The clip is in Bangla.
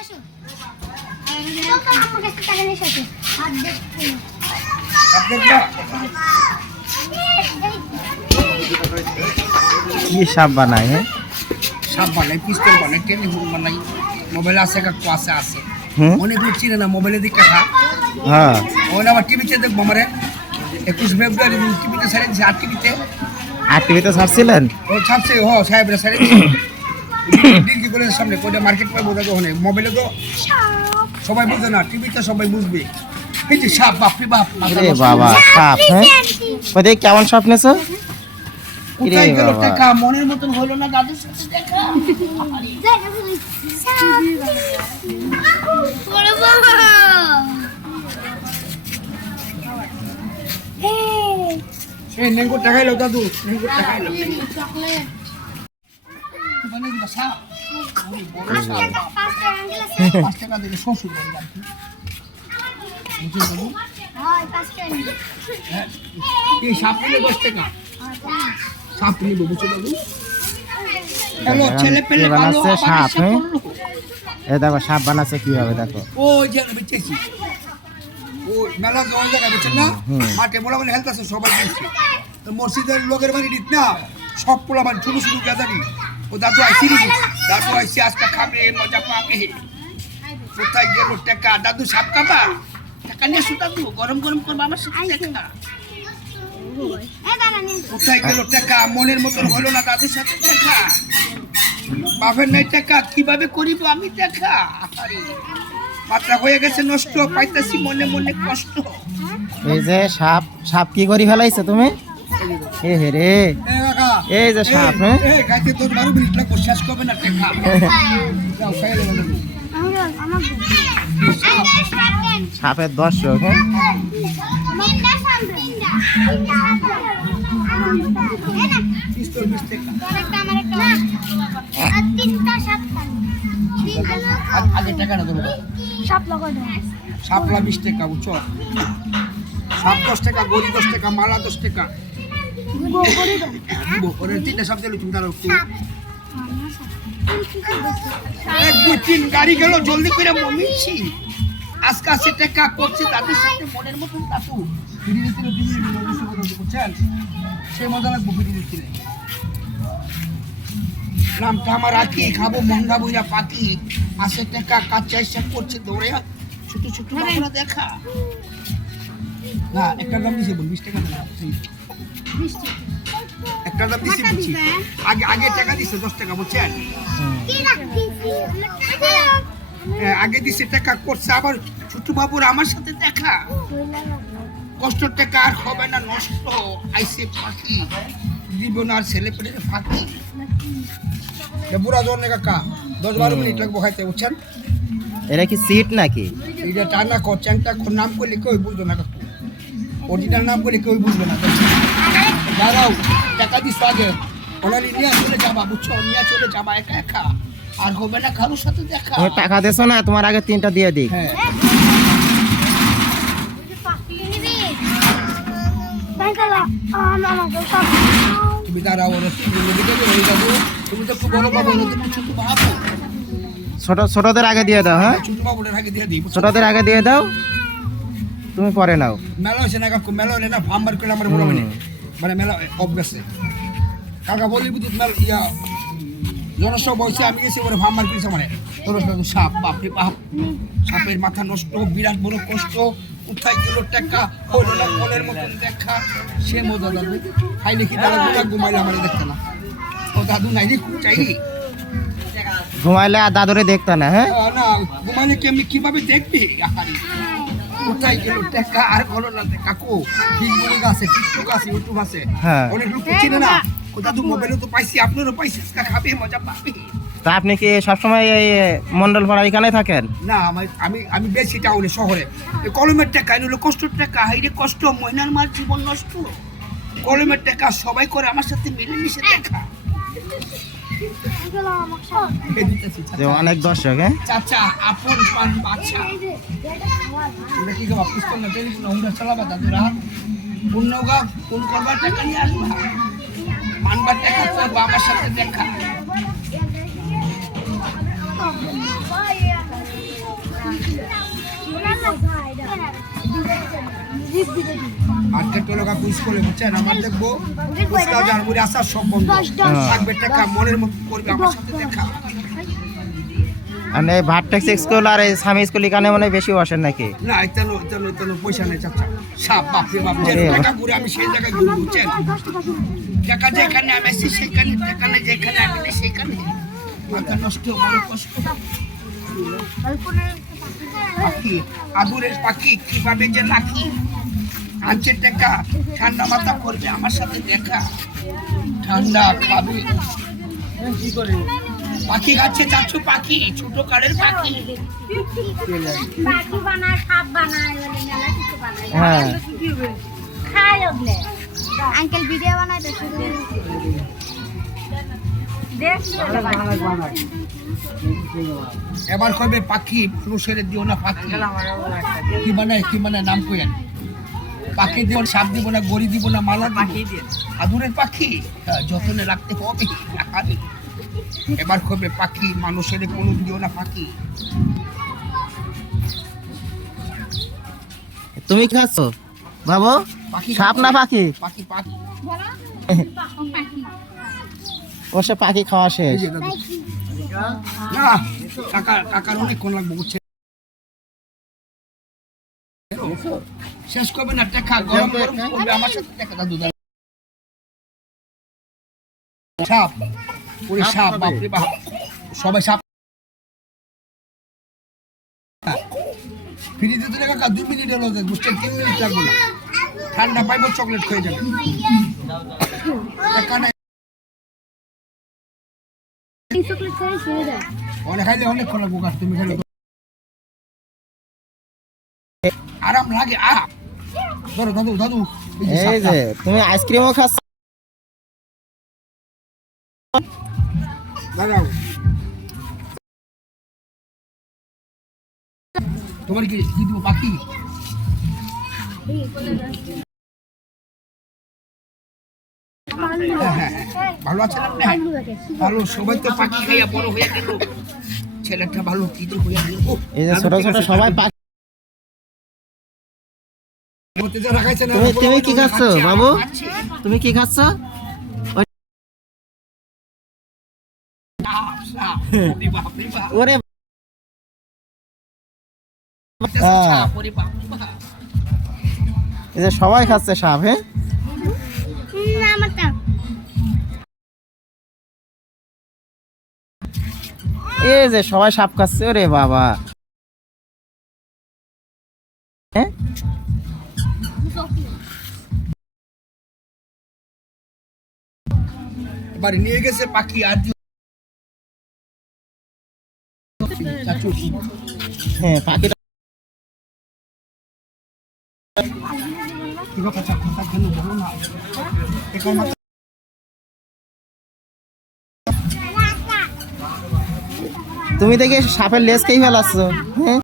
ये साप बनाए हैं সাপ বানাই পিস্তল বানাই টেলিফোন বানাই মোবাইল আছে কাকু আছে আছে অনেক লোক চিনে না মোবাইলে দিকে খা হ্যাঁ ওখানে আবার টিভিতে দেখবো আমারে 21 ফেব্রুয়ারি টিভিতে ছাড়েছি আর টিভিতে ছাড়ছিলেন ও ছাড়ছে হ সাহেবরা ছাড়েছি ডিগ্রি কলেজের সামনে কোটা মার্কেট পাই বোঝা তো ওখানে মোবাইলে তো সবাই বুঝে না টিভিতে সবাই বুঝবে এই যে সাপ বাপরে বাপ রে বাবা সাপ হ্যাঁ ওই কেমন সাপ নেছো কোথায় গেল টাকা মনের মতন হলো না দাদুর সাথে দেখা এই নেঙ্গো টাকা এলো দাদু নেঙ্গো টাকা এলো চকলেট মানে সাপ ওই বড় সাপ 5 টাকা দিলে শ্বশুর বাড়ি যাচ্ছি বুঝে বলু হ্যাঁ 5 টাকা হ্যাঁ এই সাপ নিলে 10 টাকা সাপ নিব বুঝে বলু হ্যালো ছেলে পেলে বানাচ্ছে সাপ হ্যাঁ এই দেখো সাপ বানাচ্ছে কিভাবে দেখো ও যে বেচেছি ও মেলা জল জায়গা বেচেন না মাঠে বলা বলে হেলথ আছে সবাই দিচ্ছে তো মসজিদের লোকের বাড়ি দিত না সব পোলা মানে ছোট ছোট গাদারি ও দাদু আইসি দাদু আইসি আজকে খাবে মজা পাবে কোথায় গেল টাকা দাদু সাপ খাবা টাকা নিয়ে শুধু দাদু গরম গরম করবো আমার সাথে দেখা কোথায় গেল টাকা মনের মতন হলো না দাদুর সাথে দেখা বাপের নাই টাকা কিভাবে করিব আমি দেখা মাত্রা হয়ে গেছে নষ্ট পাইতাছি মনে মনে কষ্ট এই যে সাপ সাপ কি করি ফেলাইছে তুমি এ হে রে এই যে সাপ হ্যাঁ এই গাইতে তোর 12 মিনিট লাগবে শেষ করবে না টাকা যাও খাইলে বলো সাপের দর্শক হ্যাঁ পিস্তল 20 টাকা আগে টাকা না দেবো সাপলা 20 টাকা বুঝছো সাপ 10 টাকা গড়ি 10 টাকা মালা 10 টাকা ওরে তিনটা সাপ দিলে তুমি দাঁড়াও এক দুই তিন গাড়ি গেল জলদি করে মমিছি আজকে আসে টাকা করছে তাদের সাথে মনের মতন কাকু ফিরে দিতে বুঝছেন সে মজা লাগবে ফিরে দিতে নামটা আমার রাখি খাবো মহঙ্গা বইরা পাখি আসে টাকা কাচ্চা হিসাব করছে দৌড়ে ছোট ছোট বাবুরা দেখা না একটা দাম দিছে বল 20 টাকা একটা দাম দিছি বুঝছি আগে আগে টাকা দিছে 10 টাকা বুঝছেন আগে দিছে টাকা করছে আবার ছোট বাবুর আমার সাথে দেখা কষ্ট টাকা আর হবে না নষ্ট আইসে পাখি জীবন আর ছেলে পেলে ফাঁকি বুড়া জোর নেই কাকা 10-12 মিনিট লাগবো খাইতে বুঝছেন এটা কি সিট নাকি এটা টানা চ্যাংটা নাম করলে কেউ বুঝবে না কাকু অরিজিনাল নাম করলে কেউ বুঝবে না দাঁড়াও টাকা দিস আগে ওনারি নিয়ে চলে যাবা বুঝছো নিয়ে চলে যাবা একা একা আর হবে না কারোর সাথে দেখা তুমি টাকা দেছো না তোমার আগে 3টা দিয়ে দিই হ্যাঁ তুমি দাঁড়াও তুমি তো খুব বড় বাবু তুমি ছোট বাবু ছোটদের আগে দিয়ে দাও হ্যাঁ ছোট বাবুদের আগে দিয়ে দিই ছোটদের আগে দিয়ে দাও তুমি পরে নাও মেলা হয়েছে না কাকু মেলা হলে না ফার্মার করে আমার বড় মানে মেলা অফ গেছে কাকা বলি বুঝি মেলা ইয়া জনসব বলছে আমি গেছি বলে ফার্মার করেছে মানে তোর সাপ বাপরে বাপ সাপের মাথা নষ্ট বিরাট বড় কষ্ট কোথায় গেল টাকা হলো না ফলের মতন দেখা সে মজা দাদু খাইলে কি দাদা ঘুমাইলে আমার দেখতে না ও দাদু নাই রে চাই ঘুমাইলে আর দাদুরে দেখতে না হ্যাঁ না ঘুমাইলে কেমনি কিভাবে দেখবি কোথায় গেল টাকা আর হলো না কাকু ফেসবুক আছে টিকটক আছে ইউটিউব আছে অনেক লোক চিনে না ও দাদু মোবাইলে তো পাইছি আপনারও পাইছি খাবে মজা পাবে তা আপনি কি সবসময় এই মন্ডলপাড়া এখানে থাকেন না আমি আমি বেশি টাউনে শহরে কলমের টাকা এগুলো কষ্টের টাকা হাইরে কষ্ট মহিনার মার জীবন নষ্ট কলমের টাকা সবাই করে আমার সাথে মিলেমিশে দেখা অনেক দর্শক হ্যাঁ চাচা আপন পান বাচ্চা ওরা কি খাবা পিস্তল না টেলিফোন আমরা চালাবা দাদুরা পূর্ণগা কোন করবার টাকা নিয়ে আসবা পানবার টাকা করবা আমার সাথে দেখা আজকে তো লোক কুইজ করে বুঝছেন আমার দেখবো কুইজটাও জানবুরি আসার সব বন্ধ থাকবে টাকা মনের মতো করবে আমার সাথে দেখা মানে ভার্টেক্স স্কুল আর এই স্বামী স্কুল এখানে মনে হয় বেশি বসেন নাকি? না এতনো পয়সা নেই চাচা সাপ বাপরে বাপ যে টাকা ঘুরে আমি সেই জায়গায় ঘুরে বুঝছেন টাকা যেখানে আমি আসছি সেখানে টাকা নেই যেখানে আমি নেই সেখানে মাথা নষ্ট বড় কষ্ট পাখি আদুরের পাখি কিভাবে যে লাখি আনছে টাকা ঠান্ডা মাথা করবে আমার সাথে দেখা ঠান্ডা খাবে কি করে পাখি খাচ্ছে চাচ্ছু পাখি ছোট কালের পাখি পাখি বানায় সাপ বানায় বলে মেলা কিছু বানায় হ্যাঁ খায় ওগুলো আঙ্কেল ভিডিও বানায় তো শুধু এবার কবে পাখি মানুষের দিও না পাখি কি বানায় নাম কইেন পাখি দিও সাপ দিব না গড়ি দিব না মালা পাখি দিয়ে আদুরের পাখি যতনে রাখতে হবে রাখাবে এবার কবে পাখি মানুষের কোনো দিও না পাখি তুমি কি খাচ্ছ বাবু? পাখি সাপ না পাখি? পাখি পাখি ওসে পাখি খাওয়া শেষ। না কাকার অনেকক্ষণ লাগবে বুঝছে শেষ করবে না টাকা গরম গরম করবে আমার সাথে টাকা দাদু সাপ ওরে সাপ বাপরে বাপ সবাই সাপ ফ্রিজে দিলে কাকা 2 মিনিট হলো বুঝছেন 3 মিনিট লাগবে না ঠান্ডা পাইবো চকলেট খেয়ে যাবে টাকা নাই চকলেট খাই ছেড়ে দেয় অনেক খাইলে অনেকক্ষণ লাগবো কাজ তুমি খাইলে আরাম লাগে ধরো দাদু দাদু এই যে তুমি আইসক্রিমও খাচ্ছ? দাঁড়াও তোমার কি দিব পাখি ভালো আছেন আপনি ভালো সবাই তো পাখি খাইয়া বড় হয়ে গেল ছেলেটা ভালো কি যে হয়ে গেল এই যে ছোট ছোট সবাই পাখি। তুমি কি খাচ্ছ বাবু? তুমি কি খাচ্ছ? ওরে এই যে সবাই খাচ্ছে সাপ। হ্যাঁ আমারটা এই যে সবাই সাপ খাচ্ছে। ওরে বাবা হ্যাঁ এবার নিয়ে গেছে পাখি আর হ্যাঁ পাখিটা তুমি দেখে সাপের লেজ খেয়ে ফেলাচ্ছ। হ্যাঁ